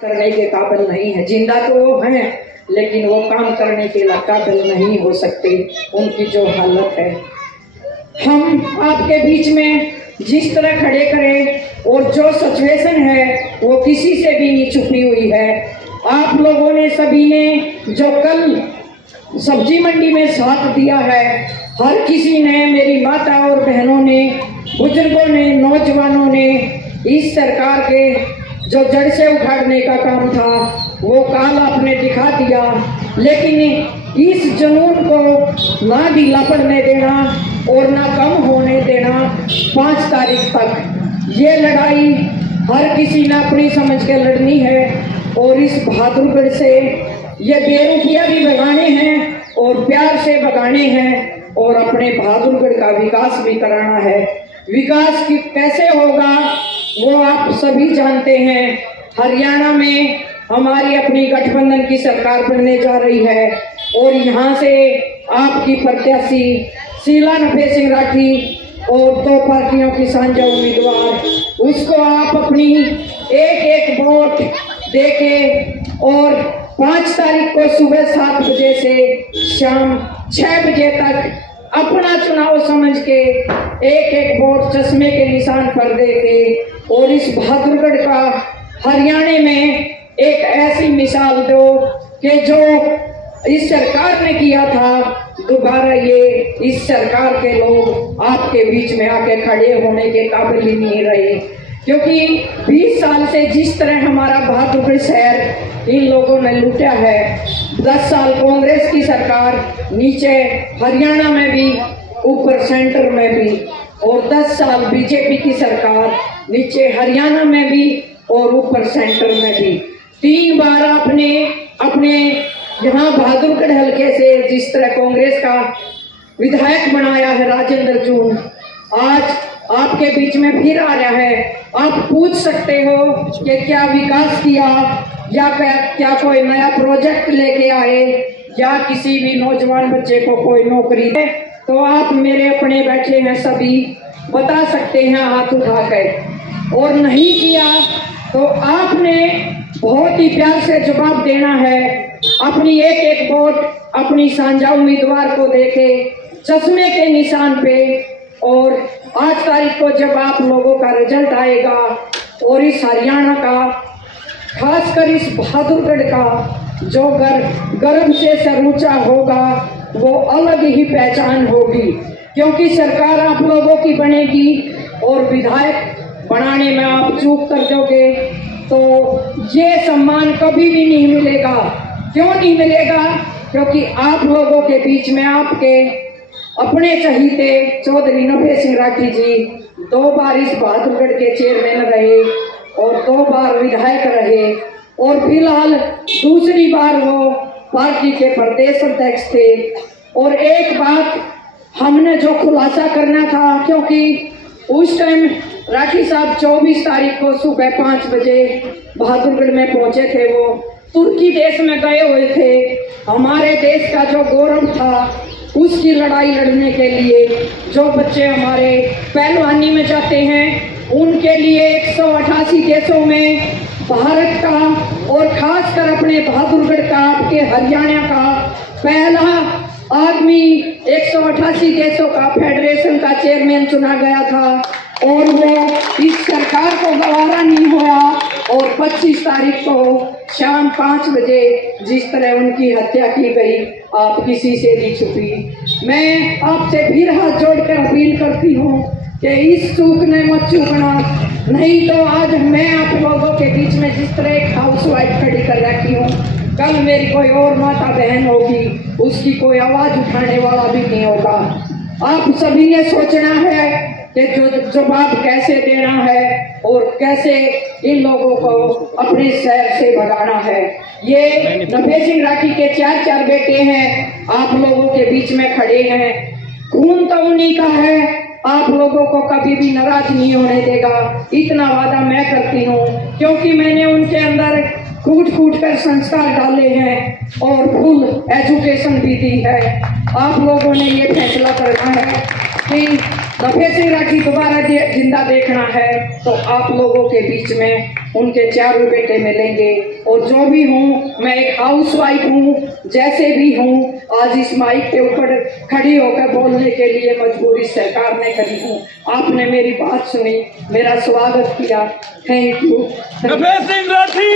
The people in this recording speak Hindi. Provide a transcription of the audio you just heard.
करने के काबिल नहीं है। जिंदा तो वो हैं लेकिन वो काम करने के काबिल नहीं हो सकते, उनकी जो हालत है। हम आपके बीच में जिस तरह खड़े करें और जो सिचुएशन है वो किसी से भी नहीं छुपी हुई है। आप लोगों ने सभी ने जो कल सब्जी मंडी में साथ दिया है, हर किसी ने, मेरी माता और बहनों ने, बुजुर्गों ने, नौजवानों ने इस सरकार के जो जड़ से उखाड़ने का काम था वो काल आपने दिखा दिया। लेकिन इस जुनून को ना ढीला पड़ने देना और ना कम होने देना। 5 तारीख तक ये लड़ाई हर किसी ने अपनी समझ के लड़नी है और इस बहादुरगढ़ से ये बेरुखिया भी भगाने हैं और प्यार से भगाने हैं और अपने बहादुरगढ़ का विकास भी कराना है। विकास की कैसे होगा वो आप सभी जानते हैं। हरियाणा में हमारी अपनी गठबंधन की सरकार बनने जा रही है और यहाँ से आपकी प्रत्याशी शीला नभे सिंह राठी और 2 पार्टियों की साझा उम्मीदवार, उसको आप अपनी एक वोट देके और 5 तारीख को सुबह 7 बजे से शाम 6 बजे तक अपना चुनाव समझ के एक वोट चश्मे के निशान पर देके और इस बहादुरगढ़ का हरियाणा में एक ऐसी मिसाल दो कि जो इस सरकार ने किया था, दोबारा ये इस सरकार के लोग आपके बीच में आके खड़े होने के काबिल ही नहीं रहे। क्योंकि 20 साल से जिस तरह हमारा बहादुरगढ़ शहर इन लोगों ने लूटा है, 10 साल कांग्रेस की सरकार, नीचे हरियाणा में भी, ऊपर सेंटर में भी, और 10 साल बीजेपी की सरकार, नीचे हरियाणा में भी और ऊपर सेंटर में भी। 3 बार आपने अपने यहाँ बहादुरगढ़ हल्के से जिस तरह कांग्रेस का विधायक बनाया है राजेंद्र जून, आज आपके बीच में फिर आ रहा है। आप पूछ सकते हो कि क्या विकास किया या क्या कोई नया प्रोजेक्ट लेके आए या किसी भी नौजवान बच्चे को कोई नौकरी दे, तो आप मेरे अपने बैठे हैं सभी बता सकते हैं हाथ उठाकर। और नहीं किया तो आपने बहुत ही प्यार से जवाब देना है। अपनी एक वोट अपनी साझा उम्मीदवार को देके चश्मे के निशान पे, और 8 तारीख को जब आप लोगों का रिजल्ट आएगा और इस हरियाणा का, खासकर इस बहादुरगढ़ का जो गर्व से सर ऊंचा होगा, वो अलग ही पहचान होगी। क्योंकि सरकार आप लोगों की बनेगी और विधायक बनाने में आप चूक कर दोगे तो ये सम्मान कभी भी नहीं मिलेगा। क्यों नहीं मिलेगा? क्योंकि आप लोगों के बीच में आपके अपने चहीते चौधरी नभे सिंह राठी जी 2 बार इस बहादुरगढ़ के चेयरमैन रहे और 2 बार विधायक रहे और फिलहाल दूसरी बार वो पार्टी के प्रदेश अध्यक्ष थे। और एक बात हमने जो खुलासा करना था, क्योंकि उस टाइम राठी साहब 24 तारीख को सुबह 5 बजे बहादुरगढ़ में पहुंचे थे। वो तुर्की देश में गए हुए थे। हमारे देश का जो गौरव था उसकी लड़ाई लड़ने के लिए जो बच्चे हमारे पहलवानी में जाते हैं, उनके लिए 188 देशों में भारत का और खासकर अपने बहादुरगढ़ का, आपके हरियाणा का पहला आदमी 188 देशों का फेडरेशन का चेयरमैन चुना गया था। और वो इस सरकार को गवारा नहीं हुआ और 25 तारीख को शाम 5 बजे जिस तरह उनकी हत्या की गई, आप किसी से नहीं छुपी। मैं आपसे फिर हाथ जोड़कर अपील करती हूँ कि इस चूक ने मत चूकना, नहीं तो आज मैं आप लोगों के बीच में जिस तरह एक हाउस वाइफ खड़ी कर रखी हूँ, कल मेरी कोई और माता बहन होगी, उसकी कोई आवाज उठाने वाला भी नहीं होगा। आप सभी ने सोचना है कि जो जवाब कैसे देना है और कैसे इन लोगों को अपने शहर से भगाना है। ये नभे सिंह राठी के 4 बेटे हैं, आप लोगों के बीच में खड़े हैं। खून तो उन्हीं का है, आप लोगों को कभी भी नाराज नहीं होने देगा, इतना वादा मैं करती हूँ। क्योंकि मैंने उनके अंदर कूट कर संस्कार डाले हैं और फुल एजुकेशन भी दी है। आप लोगों ने ये फैसला करना है कि दफे सिंह राठी दोबारा जिंदा देखना है तो आप लोगों के बीच में उनके चारों बेटे मिलेंगे। और जो भी हूँ, मैं एक हाउसवाइफ हूँ, जैसे भी हूँ, आज इस माइक के ऊपर खड़ी होकर बोलने के लिए मजबूरी सरकार ने करी हूँ। आपने मेरी बात सुनी, मेरा स्वागत किया। Thank you. दफे सिंह राठी